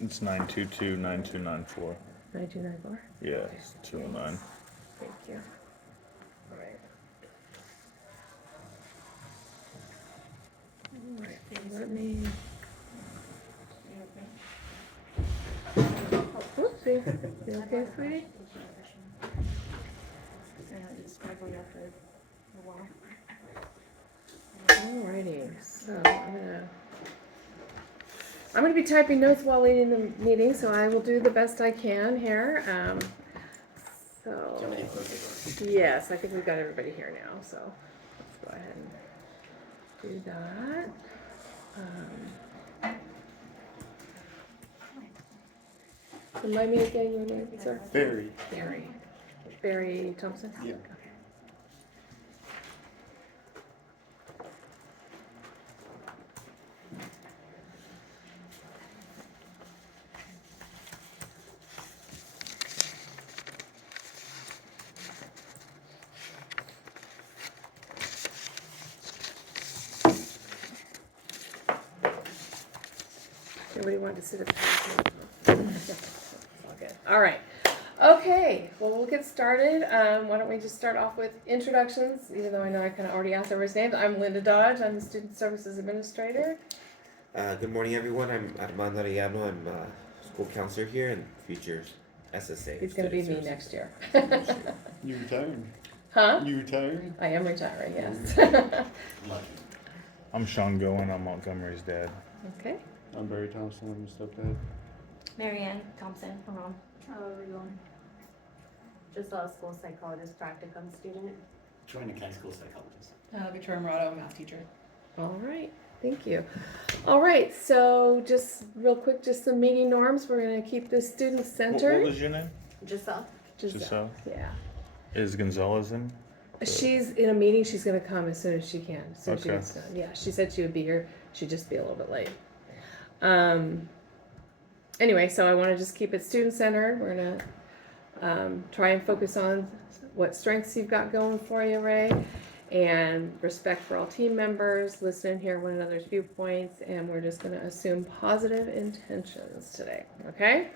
It's 922-9294. 9294? Yeah, it's 209. Thank you. All right. All right, let me. Whoopsie. You okay, sweetie? Alrighty, so I'm gonna be typing notes while leading the meeting, so I will do the best I can here. So, yes, I think we've got everybody here now, so let's go ahead and do that. Remind me again your name, sir? Very. Barry Thompson? Yeah. Okay. Everybody wanted to sit at the table. It's all good. All right. Okay, well, we'll get started. Why don't we just start off with introductions, even though I know I kind of already asked everybody's names. I'm Linda Dodge. I'm the Student Services Administrator. Good morning, everyone. I'm Armando Arellano. I'm school counselor here and future SSA. He's going to be me next year. You retired? Huh? You retired? I am retiring, yes. Lucky. I'm Sean Goen. I'm Montgomery's dad. Okay. I'm Barry Thompson. I'm your stepdad. Marianne Thompson, her mom. How are we going? Just a school psychologist, practicum student. Join the county school psychologist. Victoria Morado, math teacher. All right. Thank you. All right. So just real quick, just some meeting norms. We're going to keep this student What centered. was your name? Giselle. Giselle. Yeah. Is Gonzalez in? She's in a meeting. She's going to come as soon as she can. As soon as she Okay. gets done. Yeah. She said she would be here. She'd just be a little bit late. Anyway, so I want to just keep it student centered. We're going to try and focus on what strengths you've got going for you, Ray, and respect for all team members, listen and hear one another's viewpoints, and we're just going to assume positive intentions today, okay?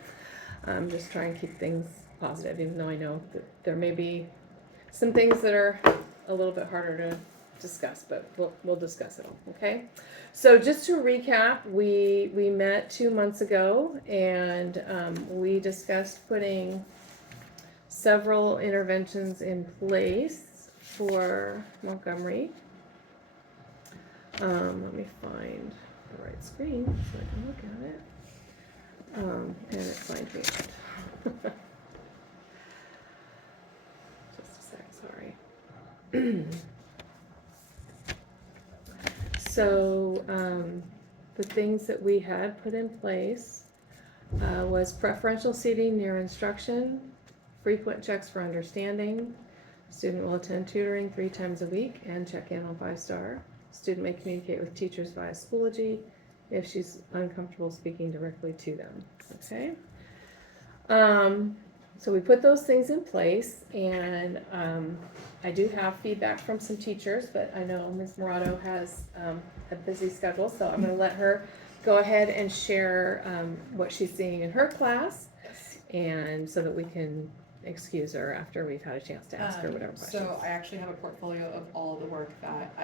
Just try and keep things positive, even though I know that there may be some things that are a little bit harder to discuss, but we'll discuss it all, okay? So just to recap, we met 2 months ago, and we discussed putting several interventions in place for Montgomery. Let me find the right screen so I can look at it. And it finds me out. Just a sec, sorry. So the things that we had put in place was preferential seating near instruction, frequent checks for understanding. Student will attend tutoring 3 times a week and check in on 5-star. Student may communicate with teachers via Schoology if she's uncomfortable speaking directly to them. Okay. So we put those things in place, and I do have feedback from some teachers, but I know Ms. Morado has a busy schedule, so I'm going to let her go ahead and share what she's seeing in her class, and so that we can excuse her after we've had a chance to ask her whatever questions. So I actually have a portfolio of all the work that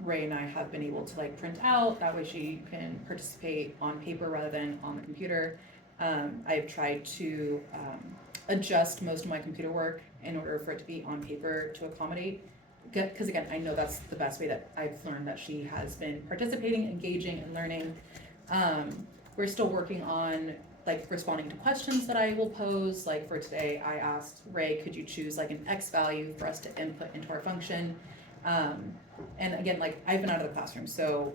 Ray and I have been able to print out. That way she can participate on paper rather than on the computer. I've tried to adjust most of my computer work in order for it to be on paper to accommodate. Because again, I know that's the best way that I've learned that she has been participating, engaging, and learning. We're still working on responding to questions that I will pose. Like for today, I asked Ray, could you choose an X value for us to input into our function? And again, I've been out of the classroom, so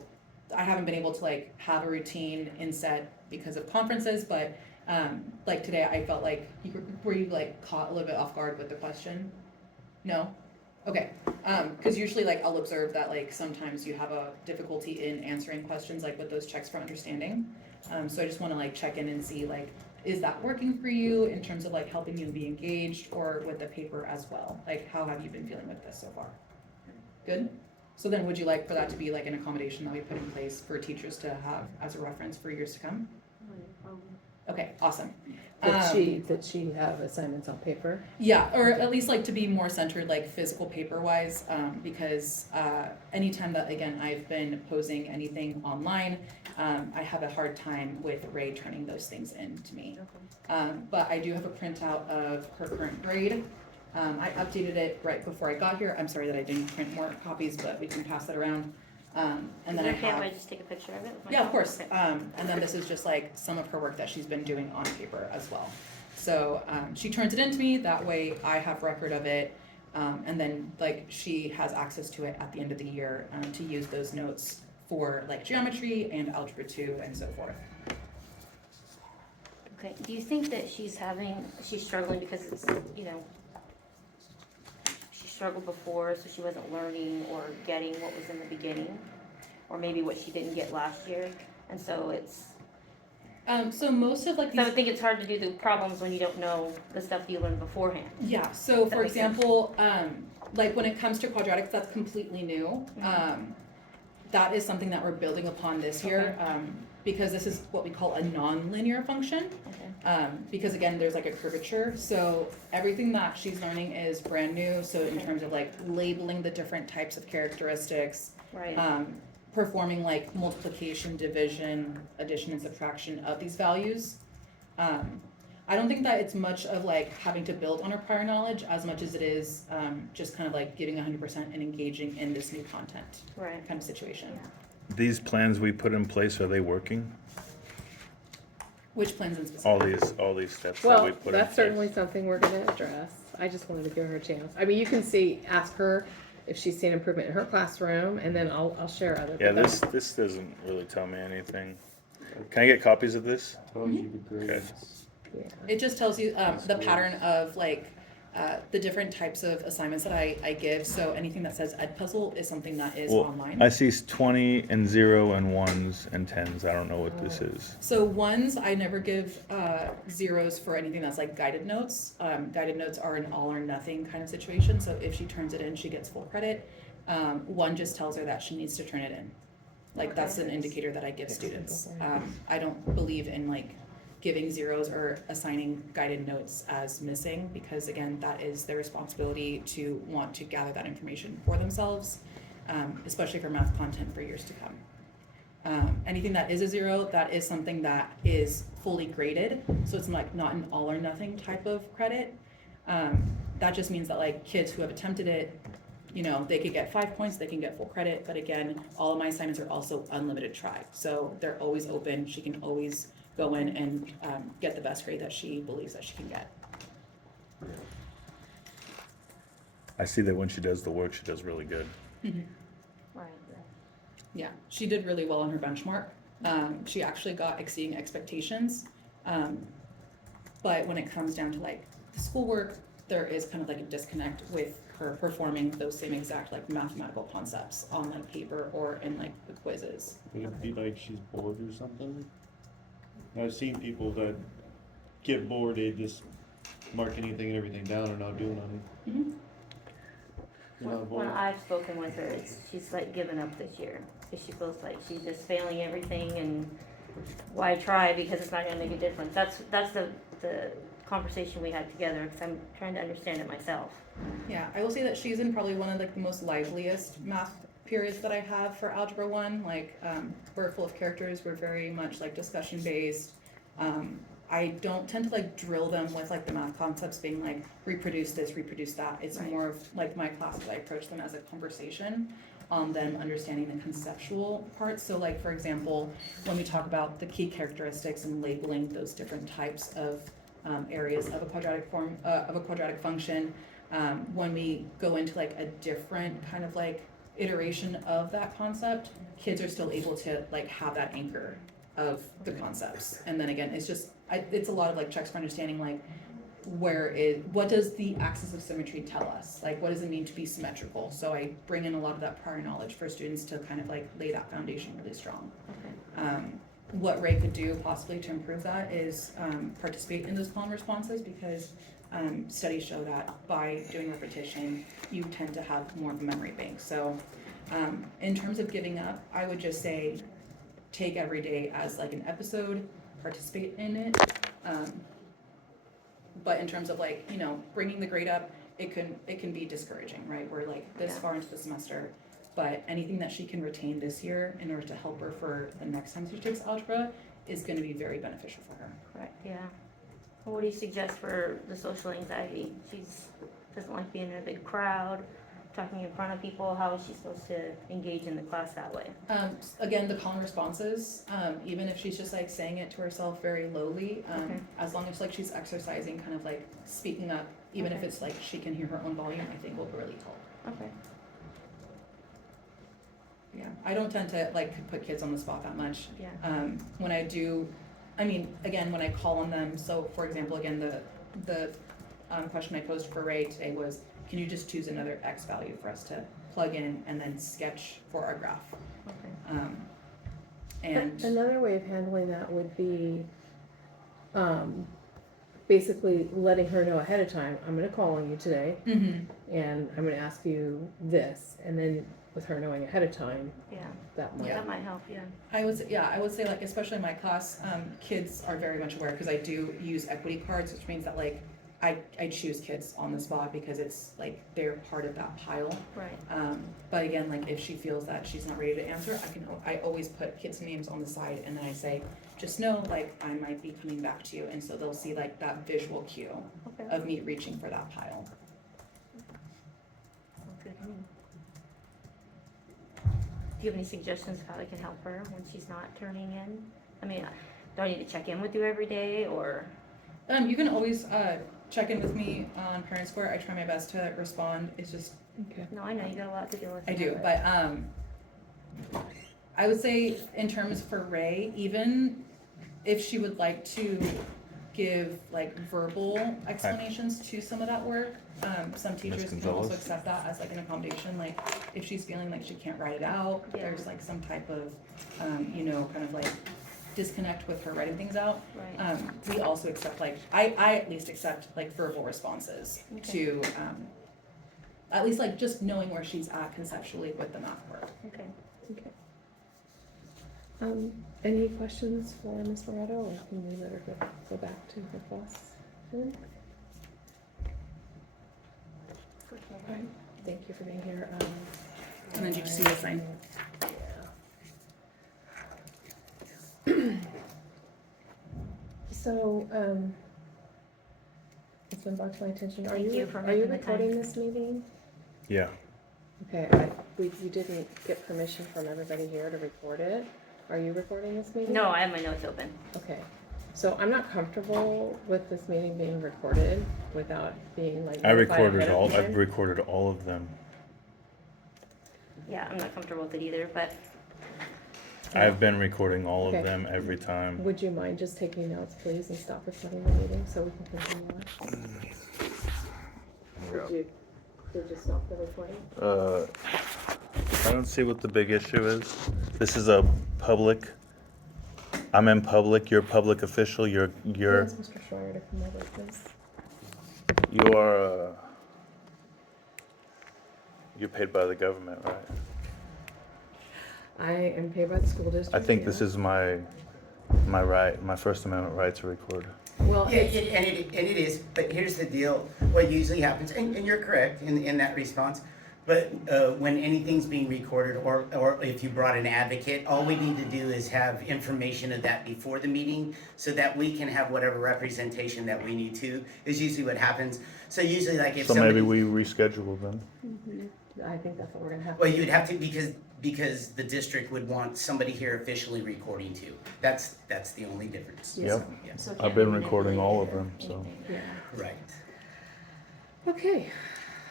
I haven't been able to have a routine in set because of conferences, but today I felt were you caught a little bit off guard with the question? No? Okay, because usually I'll observe that sometimes you have a difficulty in answering questions with those checks for understanding. So I just want to check in and see is that working for you in terms of helping you be engaged, or with the paper as well? How have you been feeling with this so far? Good? So then would you like for that to be an accommodation that we put in place for teachers to have as a reference for years to come? problem. Okay, awesome. That she have assignments on paper. Yeah, or at least like to be more centered, like physical paper wise, because anytime that, again, I've been posing anything online, I have a hard time with Ray turning those things in to me. But I do have a printout of her current grade. I updated it right before I got here. I'm sorry that I didn't print more copies, but we can pass that around. And then I Is it okay if have. I just take a picture of it? with my Yeah, of phone? course. Okay. And then this is just like some of her work that she's been doing on paper as well. So she turns it into me, that way I have record of it. And then like she has access to it at the end of the year to use those notes for like geometry and algebra 2 and so forth. Okay, do you think that she's struggling because it's, she struggled before, so she wasn't learning or getting what was in the beginning? Or maybe what she didn't get last year, and so it's, So most of like so I these, would think it's hard to do the problems when you don't know the stuff you learned beforehand. yeah, so That for makes sense. example, like when it comes to quadratics, that's completely new. That is something that we're building upon this year, because this is what we call a non-linear function. Okay. Because again, there's like a curvature, so everything that she's learning is brand new, so in Okay. terms of like labeling the different types of characteristics, Right, performing like multiplication, division, addition and subtraction of these values. I don't think that it's much of like having to build on our prior knowledge as much as it is just kind of like giving 100% and engaging in this new content right. kind of situation. Yeah. These plans we put in place, are they working? Which plans in specific? All these steps that we Well, put in place? that's certainly something we're gonna address. I just wanted to give her a chance. I mean, you can ask her if she's seen improvement in her classroom, and then I'll share other. Yeah, but this doesn't really tell me anything. Can I get copies of this? Tells you the grades. Yeah. It just tells you the pattern of like the different types of assignments that I give. So anything that says Ed Puzzle is something that is Well, online. I see 20 and 0 and 1s and 10s. I don't know what this is. So ones, I never give zeros for anything that's like guided notes. Guided notes are an all or nothing kind of situation. So if she turns it in, she gets full credit. One just tells her that she needs to turn it in. Like that's an indicator that I give students. I don't believe in like giving zeros or assigning guided notes as missing, because again, that is their responsibility to want to gather that information for themselves, especially for math content for years to come. Anything that is a zero, that is something that is fully graded, so it's like not an all or nothing type of credit. That just means that like kids who have attempted it, they could get 5 points, they can get full credit, but again, all of my assignments are also unlimited try, so they're always open. She can always go in and get the best grade that she believes that she can get. I see that when she does the work, she does really good. Right. Yeah, she did really well on her benchmark. She actually got exceeding expectations. But when it comes down to like the schoolwork, there is kind of like a disconnect with her performing those same exact like mathematical concepts on like paper or in like the quizzes. Would it be like she's bored or something? I've seen people that get bored, they just mark anything and everything down or not doing nothing. You're not When bored? I've spoken with her, she's like given up this year, because she feels like she's just failing everything, and why try, because it's not gonna make a difference. That's the conversation we had together, because I'm trying to understand it myself. Yeah, I will say that she's in probably one of like the most liveliest math periods that I have for Algebra 1. Like, we're full of characters, we're very much like discussion based. I don't tend to like drill them with like the math concepts being like reproduce this, reproduce that. It's Right. more of like my classes, I approach them as a conversation on them understanding the conceptual parts. So like, for example, when we talk about the key characteristics and labeling those different types of areas of a quadratic form, of a quadratic function, when we go into like a different kind of like iteration of that concept, kids are still able to like have that anchor of the concepts. And then again, it's just, it's a lot of like checks for understanding like what does the axis of symmetry tell us? Like, what does it mean to be symmetrical? So I bring in a lot of that prior knowledge for students to kind of like lay that foundation really strong. What Ray could do possibly to improve that is participate in those call and responses, because studies show that by doing repetition, you tend to have more of a memory bank. So in terms of giving up, I would just say take every day as like an episode, participate in it. But in terms of like, you know, bringing the grade up, it can be discouraging, right? We're like this Yeah. far into the semester, but anything that she can retain this year in order to help her for the next time she takes algebra is gonna be very beneficial for her. Correct, yeah. Well, what do you suggest for the social anxiety? Doesn't like being in a big crowd, talking in front of people. How is she supposed to engage in the class that way? Again, the call and responses, even if she's just like saying it to herself very lowly, Okay. as long as like she's exercising, kind of like speaking up, even if Okay. it's like she can hear her own volume, I think will really help. Okay. Yeah, I don't tend to like put kids on the spot that much. Yeah. When I do, I mean, again, when I call on them, so for example, again, the question I posed for Ray today was, can you just choose another X value for us to plug in and then sketch for our graph? Okay. And Another way of handling that would be, basically letting her know ahead of time, I'm gonna call on you today, Mhm. and I'm gonna ask you this, and then with her knowing ahead of time, Yeah. that might. Yeah. That might help, yeah. I would say like, especially in my class, kids are very much aware, because I do use equity cards, which means that like, I choose kids on the spot because it's like, they're part of that pile. Right. But again, like if she feels that she's not ready to answer, I always put kids' names on the side, and then I say, just know, like, I might be coming back to you, and so they'll see like that visual cue Okay. of me reaching for that pile. Sounds good to me. Do you have any suggestions of how I can help her when she's not turning in? I mean, do I need to check in with you every day, or? You can always, check in with me on Parent Square. I try my best to respond. It's just, Okay. No, I know you got a lot to deal with. I do, but, I would say in terms for Ray, even if she would like to give like verbal explanations to some of that work, some teachers can also Gonzalez? accept that as like an accommodation, like if she's feeling like she can't write it out, Yeah. there's like some type of, you know, kind of like disconnect with her writing things out. Right. We also accept like, I at least accept like verbal responses Okay. to, at least like just knowing where she's at conceptually with the math work. Okay. Okay. Any questions for Ms. Moretto, or can we let her go back to her class? Alright, thank you for being here. And then did you see the sign? So, it's been brought to my attention, are Thank you you for are you making the time. recording this meeting? Yeah. Okay, we didn't get permission from everybody here to record it. Are you recording this meeting? No, I have my notes open. Okay, so I'm not comfortable with this meeting being recorded without being like. I notified recorded ahead of all. time. I've recorded all of them. Yeah, I'm not comfortable with it either, but I've been recording all Okay. of them every time. Would you mind just taking notes, please, and stop recording the meeting so we can continue on? Did you stop the recording? I don't see what the big issue is. This is a public. I'm in public. You're a public official. You're Ask Mr. Schreier to come over, please. you are. You're paid by the government, right? I am paid by the school district. I think this yeah. is my right, my First Amendment right to record. Well, Yeah, it's, and it is, but here's the deal, what usually happens, and you're correct in that response, but when anything's being recorded, or if you brought an advocate, all we need to do is have information of that before the meeting, so that we can have whatever representation that we need to, is usually what happens. So usually like if So somebody. maybe we reschedule then. I think that's what we're gonna have. Well, you'd have to, because the district would want somebody here officially recording too. That's the only difference. Yes. Yep. Yes, so it I've can't been be recording all of manipulated or them, so. anything. Yeah. right. Okay,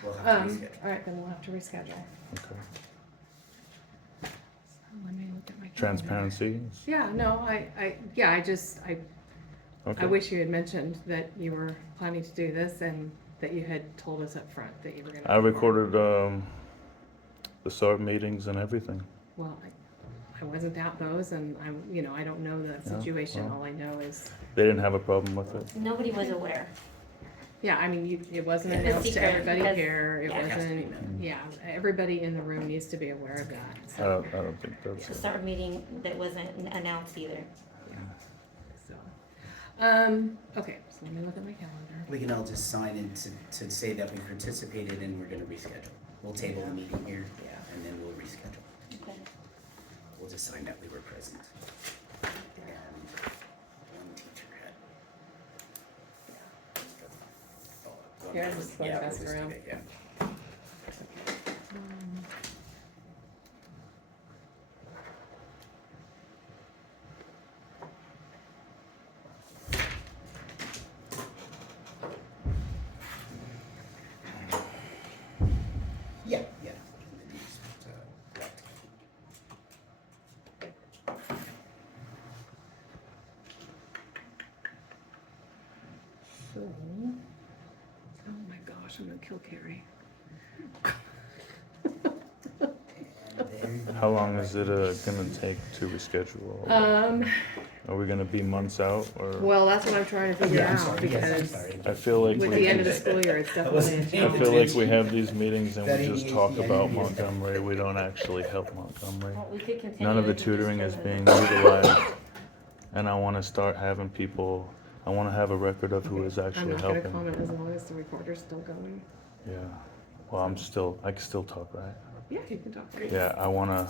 We'll have to all reschedule. right, then we'll have to reschedule. Okay. Let me look at my calendar. Transparency. Yeah, no, I Okay. wish you had mentioned that you were planning to do this and that you had told us up front that you were gonna. I recorded the SARB meetings and everything. Well, I wasn't at those, and I don't know the Yeah, situation, well. all I know is, They didn't have a problem with it. Nobody was aware. Yeah, I mean, it wasn't It's announced to secret everybody because- here, it yeah. It has to be wasn't, yeah, everybody in the room needs to be aware of that, I so. don't think that's. To start a meeting that wasn't announced either. So, okay, so let me look at my calendar. We can all just sign in to say that we participated and we're gonna reschedule. We'll table the meeting here, and then we'll reschedule. Okay. We'll just sign that we were present. And one teacher had. Here, I'm just going Yeah, pass we'll it just do around. it, yeah. Yeah, yeah. So, oh my gosh, I'm gonna kill Carrie. How long is it gonna take to reschedule? Are we gonna be months out or? Well, that's what I'm trying to figure Yeah, I'm out, sorry, yes, I'm because sorry. I feel like with the end of the school year, it's definitely a I challenge. feel like we have these meetings and That we just ADHD, talk I about didn't get that. Montgomery, we don't actually help Montgomery. Well, we could continue. None of the to just tutoring do is the- being utilized, and I wanna start having people, I wanna have a record of who is I'm actually not gonna helping. comment as long as the recorder's still going. Yeah, well, I can still talk, right? Yeah, you can talk. Yeah, I wanna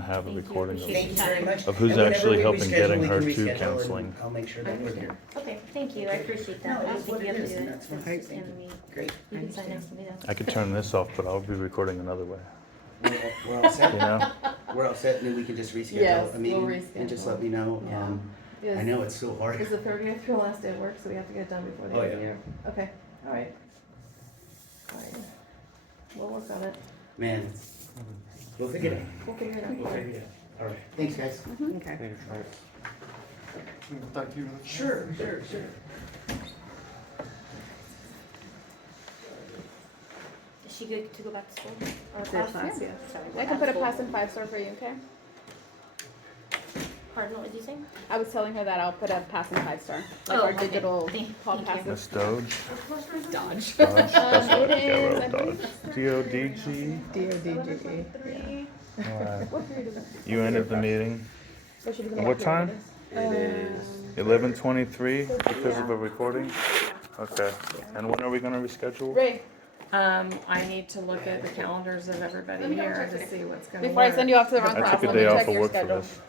have a Thank you, recording appreciate Thank you very much. of who's And whenever actually we helping reschedule, getting we her can to reschedule, and counseling. I'll make sure I that we're here. understand. Okay, thank you, I appreciate that. No, I don't it's think what you it have is, to do and it. that's fine. It's Thank in you. the meeting. Great. You can sign next to me though. I could turn this off, but I'll be recording another way, We're all set. you know? We're all set, and then we can just Yes, reschedule a we'll meeting and just reschedule. let me know. Yeah. I know it's so hard. Is the 30th your last day of work, so we have to get it done before the Oh, end of the yeah. year? Okay, all right. Fine. We'll work on it. Man, we'll figure it out. We'll figure it We'll out. figure it out. All right. Thanks, guys. Okay. Talk to you. Sure. Is she good to go back to school? Or Their class? class, yeah. Sorry, I go can back put to a school. pass and 5-star for you, okay? Pardon, what did you say? I was telling her that I'll put a pass and 5-star, like Oh, our okay. digital hall Thank you. passes. Miss Doge, Dodge. Dodge, that's what I It is, I wrote, believe Dodge. D-O-D-G. DODGE. Alright. What period is it? You ended the meeting, Or should we go what back time? to it? It is. 11:23 because of a recording? Okay, and when are we gonna reschedule? Ray, I need to look at the calendars of everybody Let me double here check to today. see what's gonna work. before I send you off to the wrong I class, took a let me day off check of your work for schedule. this.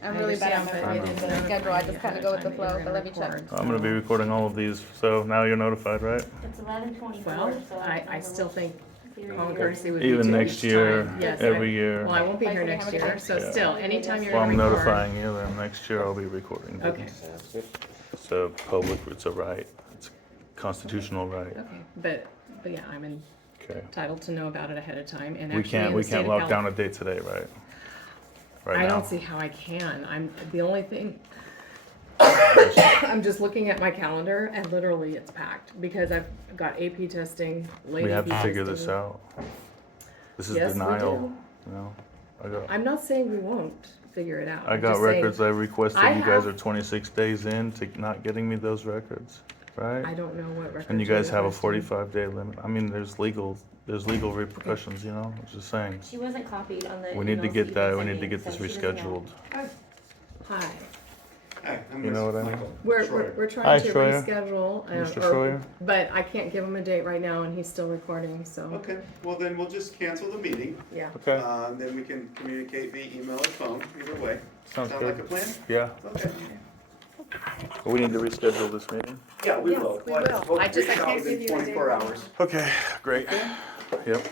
I'm really bad at understand, but memorizing you the didn't schedule, I notify just me kinda ahead go of with the time that you flow, were but let me gonna check. record, I'm gonna be recording all of these, so now you're notified, right? It's 11:24. Well, so I don't know still which think period common you're courtesy in. would be Even to next each year, time. Yes, every Well, year. I won't be Bye, here Courtney, next have a good year, day. so Yeah. still, anytime you're Well, gonna I'm record. notifying you, then next year I'll be recording. Okay, It's a public, it's a right, it's a constitutional right. okay, but yeah, I'm Okay. entitled to know about it ahead of time, and We actually in can't, the we state can't of lock down California. a date today, right? Right I now. don't see how I can. The only thing, I'm just looking at my calendar and literally it's packed because I've got AP testing, late We have AP to figure this testing. out. This is Yes, we denial, do. you know? I got, I'm not saying we won't figure it out. I I'm got just saying, records I requested, I you guys have- are 26 days in to not getting me those records, I right? don't know what records. And you you're guys have a requesting. 45-day limit. I mean, there's legal repercussions, you know? I'm just saying. She wasn't copied on the. We need to emails get you that, sent we me, need to get so this she doesn't know. rescheduled. Hi. Hi, I'm You know what I mean? Michael. We're Schroeder. trying Hi, to Schroeder. reschedule, Mr. Schroeder? but I can't give him a date right now and he's still recording, so, Okay, well then we'll just cancel the meeting, yeah. Okay, then we can communicate via email or phone, either way. sounds Sound like a good. plan? Yeah, Okay. we need to reschedule this meeting. Yeah, we Yes, will. we will. We'll I just- I reach out can't within give you a date 24 right hours. Okay, great. Yep.